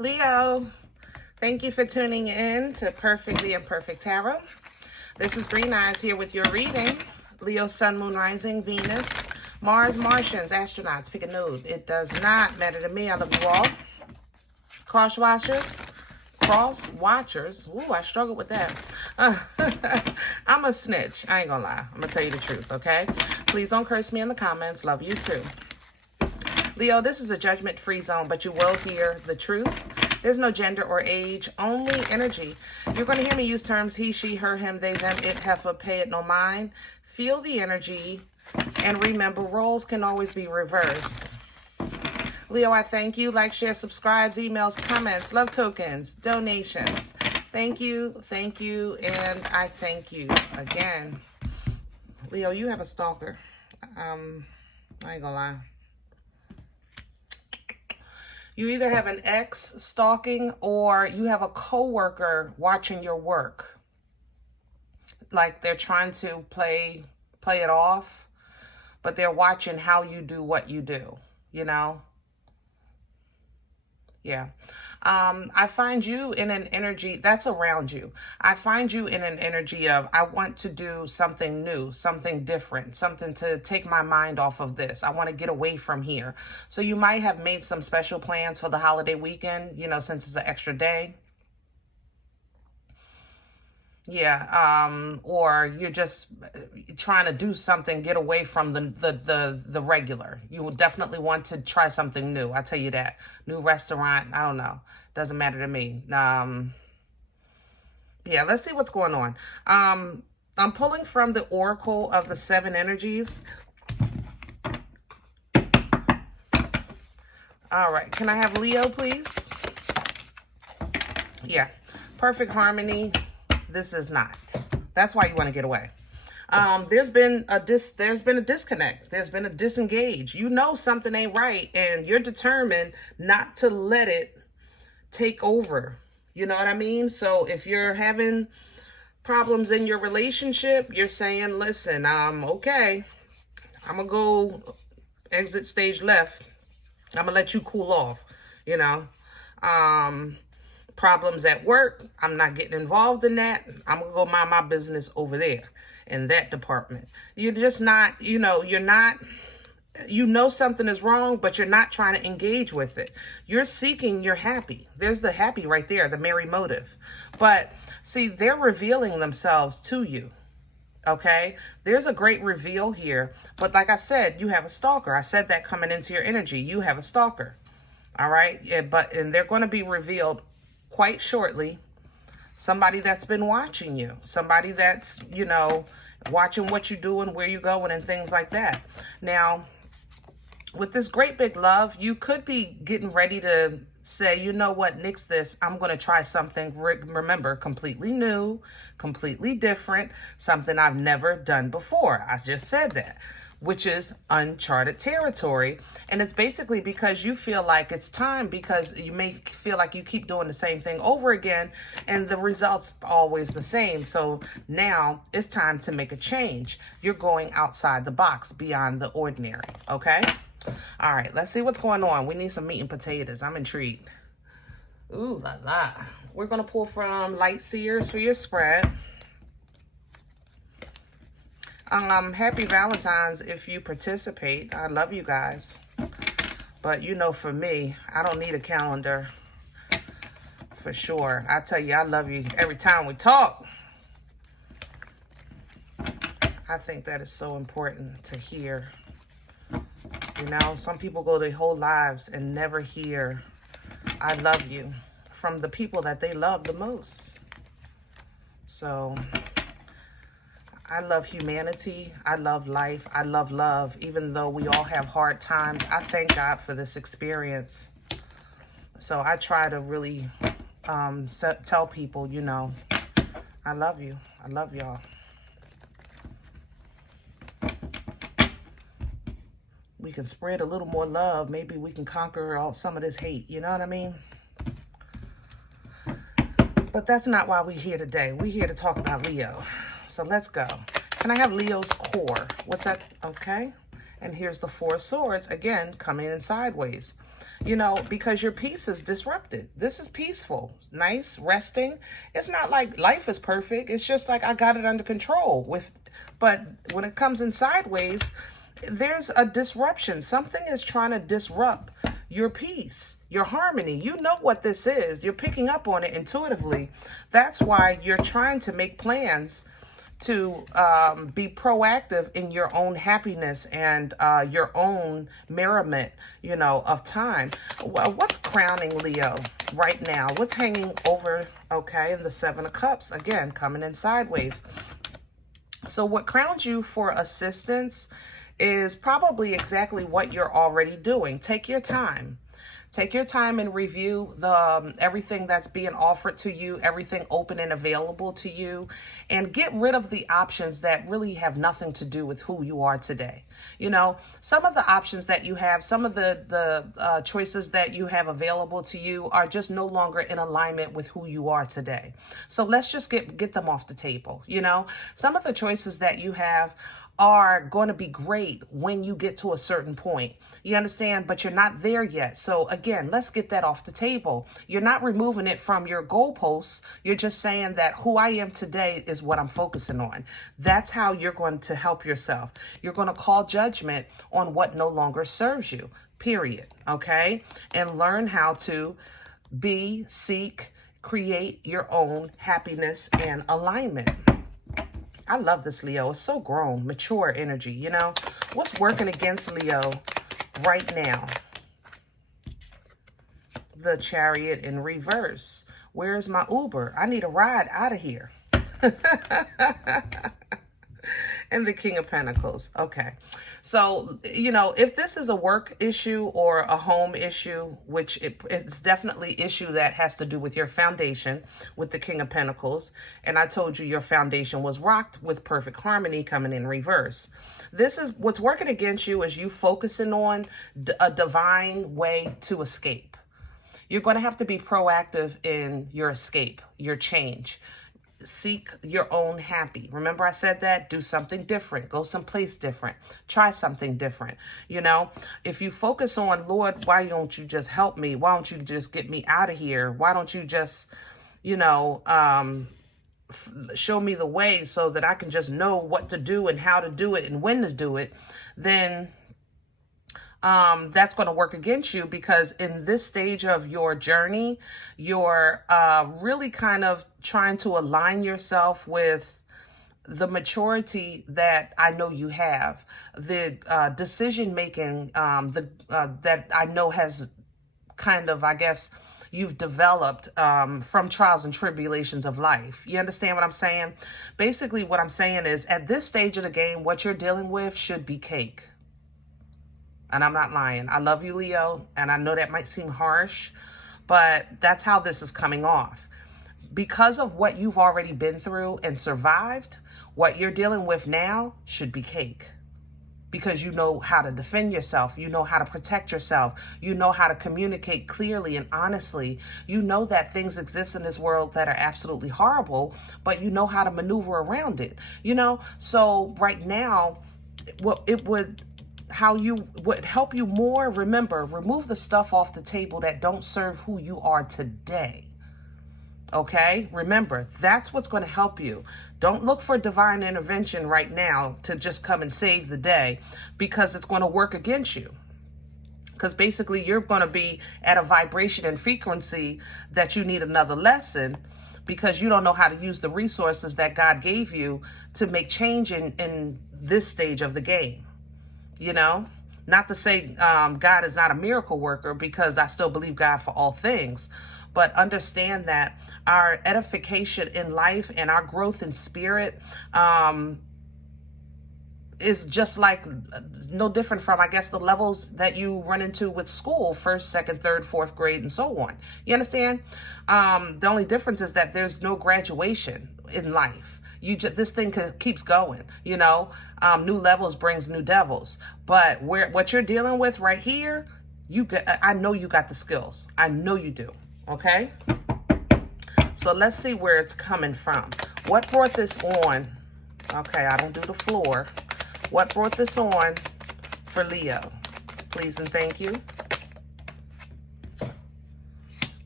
Leo, thank you for tuning in to Perfectly Imperfect Tarot. This is Green Eyes here with your reading. Leo, Sun, Moon, Rising, Venus, Mars, Martians, astronauts. Pick a node. It does not matter to me. I love you all. Cross watchers. Ooh, I struggle with that. I'm a snitch. I ain't gonna lie. I'm gonna tell you the truth, okay? Please don't curse me in the comments. Love you too. Leo, this is a judgment-free zone, but you will hear the truth. There's no gender or age, only energy. You're going to hear me use terms he, she, her, him, they, them, it, heifer, pay it, no mind. Feel the energy, and remember, roles can always be reversed. Leo, I thank you. Like, share, subscribes, emails, comments, love tokens, donations. Thank you, and I thank you again. Leo, you have a stalker. I ain't gonna lie. You either have an ex stalking or you have a coworker watching your work. Like they're trying to play it off, but they're watching how you do what you do, you know? Yeah. I find you in an energy that's around you. I find you in an energy of, I want to do something new, something different, something to take my mind off of this. I want to get away from here. So you might have made some special plans for the holiday weekend, you know, since it's an extra day. Yeah, or you're just trying to do something, get away from the regular. You will definitely want to try something new. I tell you that. New restaurant, I don't know. Doesn't matter to me. Yeah, let's see what's going on. I'm pulling from the Oracle of the Seven Energies. All right, can I have Leo, please? Yeah, perfect harmony. This is not. That's why you want to get away. There's been a disconnect. There's been a disengage. You know something ain't right, and you're determined not to let it take over. You know what I mean? So if you're having problems in your relationship, you're saying, listen, okay, I'm gonna go exit stage left. I'm gonna let you cool off, you know. Problems at work, I'm not getting involved in that. I'm gonna go mind my business over there in that department. You're just not, you know, you know something is wrong, but you're not trying to engage with it. You're seeking your happy. There's the happy right there, the merry motive. But see, they're revealing themselves to you. Okay, there's a great reveal here. But like I said, you have a stalker. I said that coming into your energy. You have a stalker. All right, yeah, and they're going to be revealed quite shortly. Somebody that's been watching you, somebody that's, you know, watching what you do and where you going and things like that. Now, with this great big love, you could be getting ready to say, you know what, nix this, I'm going to try something, remember, completely new, completely different, something I've never done before. I just said that, which is uncharted territory. And it's basically because you feel like it's time, because you may feel like you keep doing the same thing over again and the results always the same. So now it's time to make a change. You're going outside the box, beyond the ordinary, okay? All right, let's see what's going on. We need some meat and potatoes. I'm intrigued. Ooh la la. We're gonna pull from Light Seers for your spread. Happy Valentine's if you participate. I love you guys. But you know, for me, I don't need a calendar. For sure. I tell you, I love you every time we talk. I think that is so important to hear. You know, some people go their whole lives and never hear I love you from the people that they love the most. So I love humanity. I love life. I love love. Even though we all have hard times, I thank God for this experience. So I try to really tell people, you know, I love you. I love y'all. We can spread a little more love. Maybe we can conquer some of this hate. You know what I mean? But that's not why we're here today. We're here to talk about Leo. So let's go. Can I have Leo's core? What's that? Okay. And here's the Four of Swords, again, coming in sideways. you know, because your peace is disrupted. This is peaceful, nice, resting. It's not like life is perfect. It's just like I got it under control but when it comes in sideways, there's a disruption. Something is trying to disrupt your peace, your harmony. You know what this is. You're picking up on it intuitively. That's why you're trying to make plans to be proactive in your own happiness and your own merriment, you know, of time. Well, what's crowning Leo right now? What's hanging over, okay, in the Seven of Cups, again, coming in sideways. So what crowns you for assistance is probably exactly what you're already doing. Take your time. Take your time and review everything that's being offered to you, everything open and available to you, and get rid of the options that really have nothing to do with who you are today. You know, some of the options that you have, some of the choices that you have available to you are just no longer in alignment with who you are today. So let's just get them off the table. You know, some of the choices that you have are going to be great when you get to a certain point. You understand? But you're not there yet. So again, let's get that off the table. You're not removing it from your goalposts. You're just saying that who I am today is what I'm focusing on. That's how you're going to help yourself. You're going to call judgment on what no longer serves you, period. Okay? And learn how to seek, create your own happiness and alignment. I love this, Leo. It's so grown, mature energy, you know. What's working against Leo right now? The Chariot in reverse. Where's my Uber? I need a ride out of here. And the King of Pentacles. Okay. So, you know, if this is a work issue or a home issue, which it's definitely issue that has to do with your foundation with the King of Pentacles. And I told you your foundation was rocked with perfect harmony coming in reverse. This is what's working against you is you focusing on a divine way to escape. You're going to have to be proactive in your escape, your change. Seek your own happy. Remember I said that? Do something different. Go someplace different. Try something different. You know, if you focus on, Lord, why don't you just help me? Why don't you just get me out of here? Why don't you just, you know, show me the way so that I can just know what to do and how to do it and when to do it, then that's going to work against you, because in this stage of your journey, you're really kind of trying to align yourself with the maturity that I know you have, the decision making that I know has kind of, I guess, you've developed from trials and tribulations of life. You understand what I'm saying? Basically, what I'm saying is at this stage of the game, what you're dealing with should be cake. And I'm not lying. I love you, Leo. And I know that might seem harsh, but that's how this is coming off. Because of what you've already been through and survived, what you're dealing with now should be cake. Because you know how to defend yourself. You know how to protect yourself. You know how to communicate clearly and honestly. You know that things exist in this world that are absolutely horrible, but you know how to maneuver around it. You know, so right now, how you would help you more, remember, remove the stuff off the table that don't serve who you are today. Okay? Remember, that's what's going to help you. Don't look for divine intervention right now to just come and save the day, because it's going to work against you. Because basically you're going to be at a vibration and frequency that you need another lesson, because you don't know how to use the resources that God gave you to make change in this stage of the game. You know, not to say God is not a miracle worker, because I still believe God for all things. But understand that our edification in life and our growth in spirit is just like no different from, I guess, the levels that you run into with school, 1st, 2nd, 3rd, 4th grade, and so on. You understand? The only difference is that there's no graduation in life. This thing keeps going, you know. New levels brings new devils. But what you're dealing with right here, I know you got the skills. I know you do. Okay. So let's see where it's coming from. What brought this on? Okay, I don't do the floor. What brought this on for Leo? Please and thank you.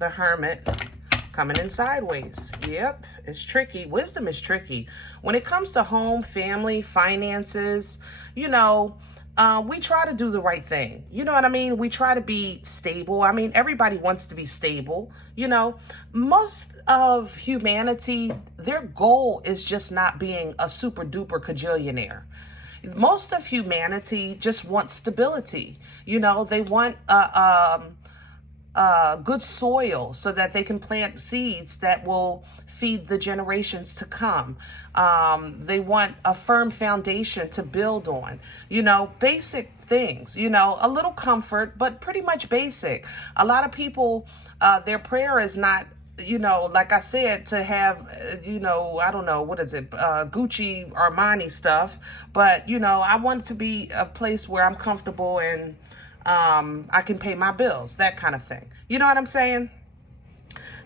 The Hermit coming in sideways. Yep, it's tricky. Wisdom is tricky. When it comes to home, family, finances, you know, we try to do the right thing. You know what I mean? We try to be stable. I mean, everybody wants to be stable. You know, most of humanity, their goal is just not being a super duper cajillionaire. Most of humanity just wants stability. You know, they want good soil so that they can plant seeds that will feed the generations to come. They want a firm foundation to build on, you know, basic things, you know, a little comfort, but pretty much basic. A lot of people, their prayer is not, you know, like I said, to have, you know, I don't know, what is it, Gucci, Armani stuff. But, you know, I want it to be a place where I'm comfortable and I can pay my bills, that kind of thing. You know what I'm saying?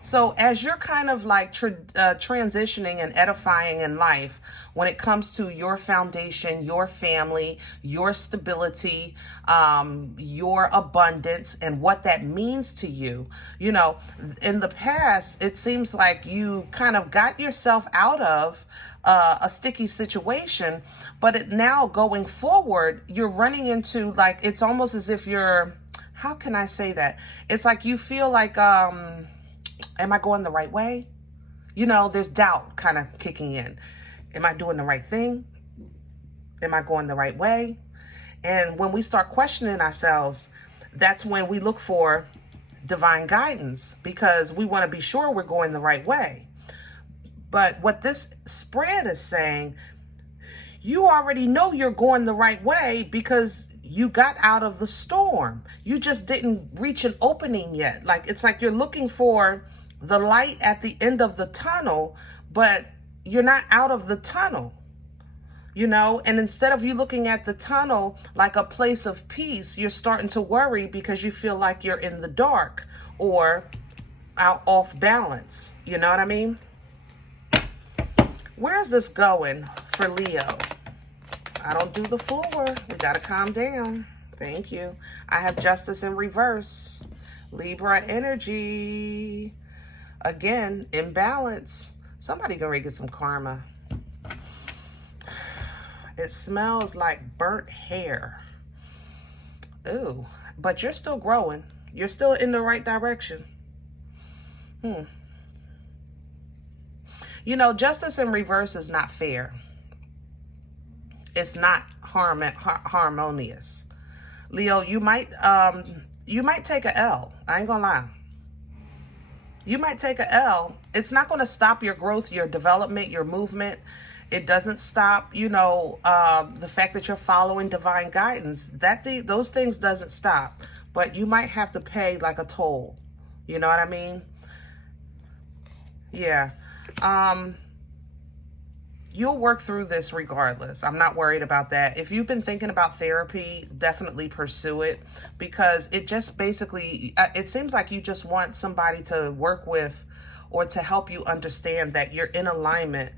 So as you're kind of like transitioning and edifying in life, when it comes to your foundation, your family, your stability, your abundance, and what that means to you, you know, in the past, it seems like you kind of got yourself out of a sticky situation, but now going forward, you're running into, like, it's almost as if you're, how can I say that? It's like you feel like, am I going the right way? You know, there's doubt kind of kicking in. Am I doing the right thing? Am I going the right way? And when we start questioning ourselves, that's when we look for divine guidance, because we want to be sure we're going the right way. But what this spread is saying, you already know you're going the right way because you got out of the storm. You just didn't reach an opening yet. Like, it's like you're looking for the light at the end of the tunnel, but you're not out of the tunnel, you know? And instead of you looking at the tunnel like a place of peace, you're starting to worry because you feel like you're in the dark or out off balance. You know what I mean? Where's this going for Leo? I don't do the floor. We got to calm down. Thank you. I have Justice in reverse. Libra energy. Again, imbalance. Somebody gonna get some karma. It smells like burnt hair. Ooh, but you're still growing. You're still in the right direction. You know, justice in reverse is not fair. It's not harmonious. Leo, you might take a L. I ain't gonna lie. You might take a L. It's not going to stop your growth, your development, your movement. It doesn't stop, you know, the fact that you're following divine guidance. Those things doesn't stop. But you might have to pay like a toll. You know what I mean? Yeah. You'll work through this regardless. I'm not worried about that. If you've been thinking about therapy, definitely pursue it, because it just basically, it seems like you just want somebody to work with or to help you understand that you're in alignment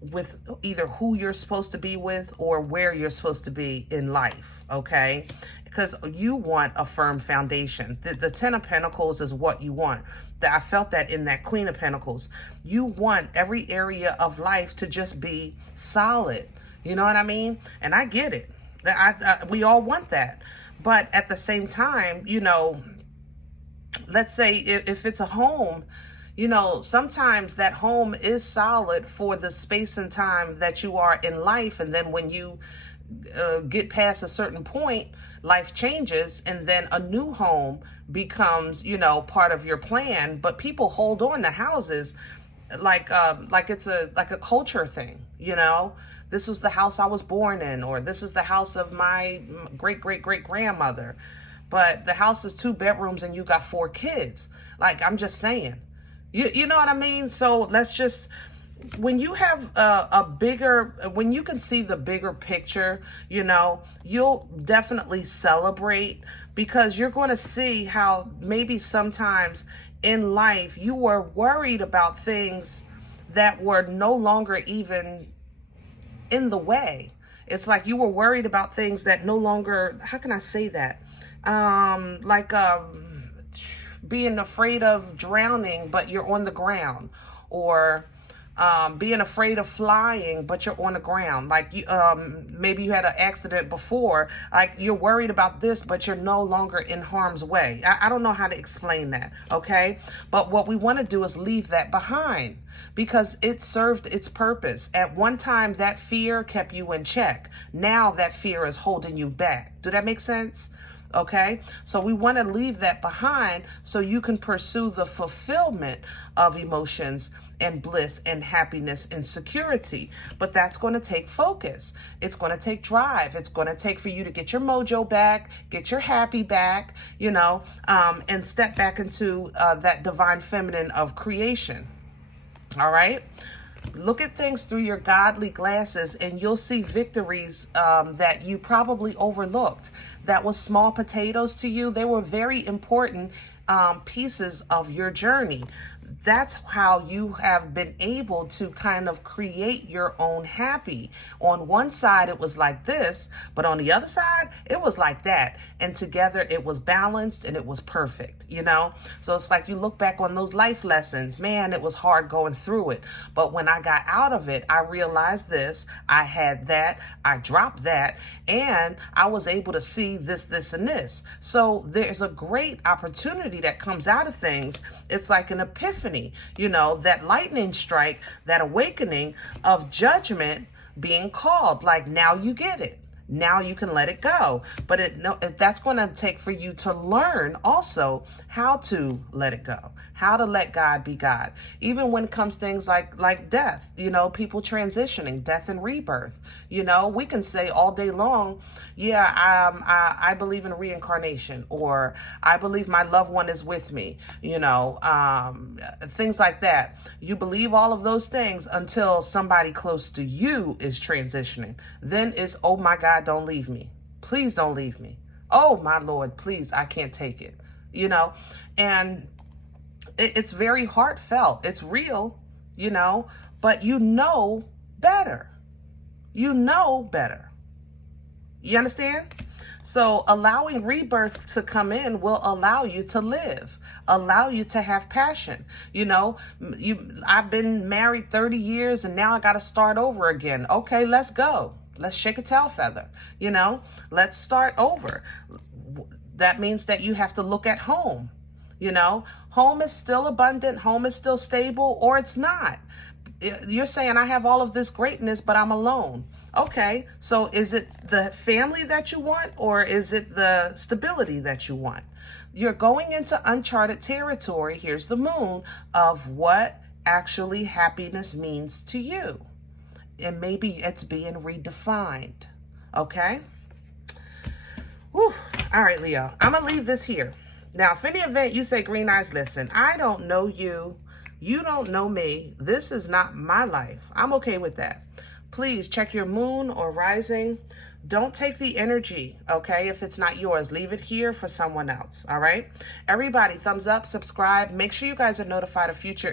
with either who you're supposed to be with or where you're supposed to be in life, okay? Because you want a firm foundation. The 10 of Pentacles is what you want. I felt that in that Queen of Pentacles. You want every area of life to just be solid. You know what I mean? And I get it. We all want that. But at the same time, you know, let's say if it's a home, you know, sometimes that home is solid for the space and time that you are in life. And then when you get past a certain point, life changes, and then a new home becomes, you know, part of your plan. But people hold on to houses like it's like a culture thing, you know. This was the house I was born in, or this is the house of my great-great-great-grandmother. But the house is 2 bedrooms and you got 4 kids. Like, I'm just saying. You know what I mean? So let's just, when you have when you can see the bigger picture, you know, you'll definitely celebrate, because you're going to see how maybe sometimes in life you were worried about things that were no longer even in the way. It's like you were worried about things that no longer, how can I say that? being afraid of drowning, but you're on the ground, or being afraid of flying, but you're on the ground. Like you, maybe you had an accident before, like you're worried about this, but you're no longer in harm's way. I don't know how to explain that, okay? But what we want to do is leave that behind, because it served its purpose. At one time, that fear kept you in check. Now that fear is holding you back. Do that make sense? Okay, so we want to leave that behind so you can pursue the fulfillment of emotions and bliss and happiness and security. But that's going to take focus. It's going to take drive. It's going to take for you to get your mojo back, get your happy back, you know, and step back into that divine feminine of creation. All right. Look at things through your godly glasses, and you'll see victories that you probably overlooked. That was small potatoes to you. They were very important pieces of your journey. That's how you have been able to kind of create your own happy. On one side, it was like this, but on the other side, it was like that. And together, it was balanced and it was perfect, you know? So it's like you look back on those life lessons, man, it was hard going through it. But when I got out of it, I realized this, I had that, I dropped that, and I was able to see this, this, and this. So there's a great opportunity that comes out of things. It's like an epiphany, you know, that lightning strike, that awakening of judgment being called. Like, now you get it. Now you can let it go. But that's going to take for you to learn also how to let it go, how to let God be God. Even when it comes things like death, you know, people transitioning, death and rebirth. You know, we can say all day long, yeah, I believe in reincarnation, or I believe my loved one is with me, you know, things like that. You believe all of those things until somebody close to you is transitioning. Then it's, oh my God, don't leave me. Please don't leave me. Oh my Lord, please, I can't take it. You know, and it's very heartfelt. It's real, you know, but you know better. You know better. You understand? So allowing rebirth to come in will allow you to live, allow you to have passion. You know, I've been married 30 years and now I got to start over again. Okay, let's go. Let's shake a tail feather, you know, let's start over. That means that you have to look at home, you know, home is still abundant, home is still stable, or it's not. You're saying I have all of this greatness, but I'm alone. Okay, so is it the family that you want, or is it the stability that you want? You're going into uncharted territory. Here's the moon of what actually happiness means to you. And maybe it's being redefined. Okay? Whew. All right, Leo. I'm going to leave this here. Now, if in the event you say, Green Eyes, listen, I don't know you. You don't know me. This is not my life. I'm okay with that. Please check your moon or rising. Don't take the energy, okay? If it's not yours, leave it here for someone else, all right? Everybody, thumbs up, subscribe. Make sure you guys are notified of future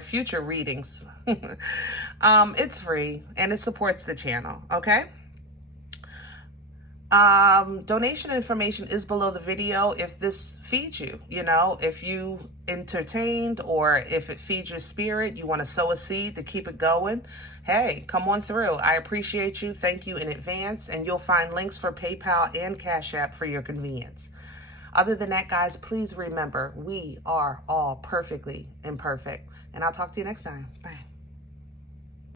future readings. It's free and it supports the channel, okay? Donation information is below the video if this feeds you, you know, if you entertained or if it feeds your spirit, you want to sow a seed to keep it going. Hey, come on through. I appreciate you. Thank you in advance. And you'll find links for PayPal and Cash App for your convenience. Other than that, guys, please remember, we are all perfectly imperfect. And I'll talk to you next time. Bye.